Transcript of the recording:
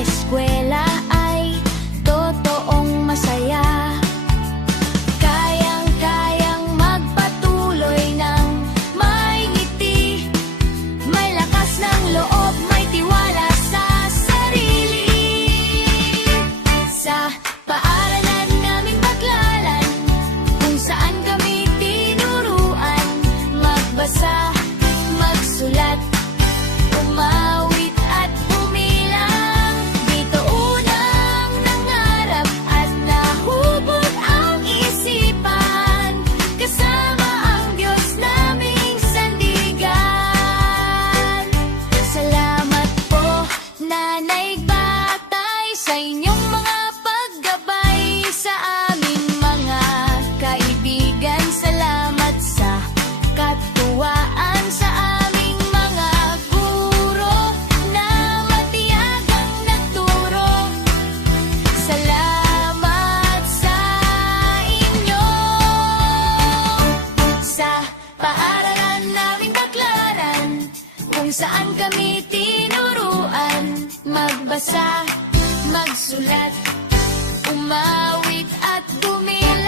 eskwela ay totoong masaya. Kayang-kayang magpatuloy ng may ngiti, may lakas ng loob, may tiwala sa sarili. Sa paaralan naming Baclaran, kung saan kami tinuruan magbasa, magsulat, umawit at bumilang. Dito unang nangarap at nahubog ang isipan, kasama ang Diyos naming sandigan. Salamat po, Nanay Batay, sa inyong mga paggabay sa aming mga kaibigan. Salamat sa katuwaan sa aming mga guro na matiyagang nagturo. Salamat sa inyo. Sa paaralan naming Baclaran, kung saan kami tinuruan magbasa, magsulat, umawit at bumilang.